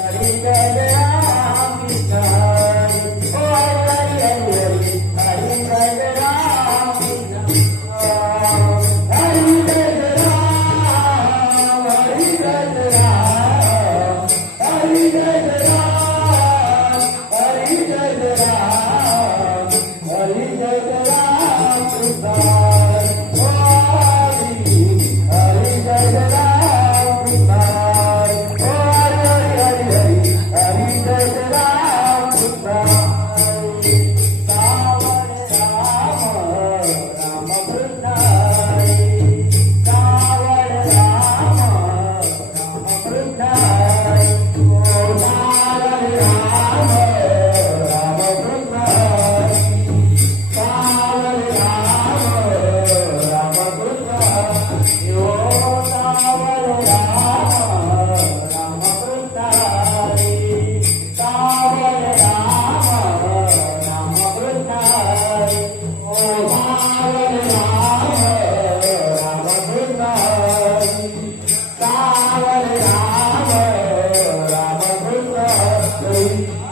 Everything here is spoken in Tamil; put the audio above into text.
Hare day.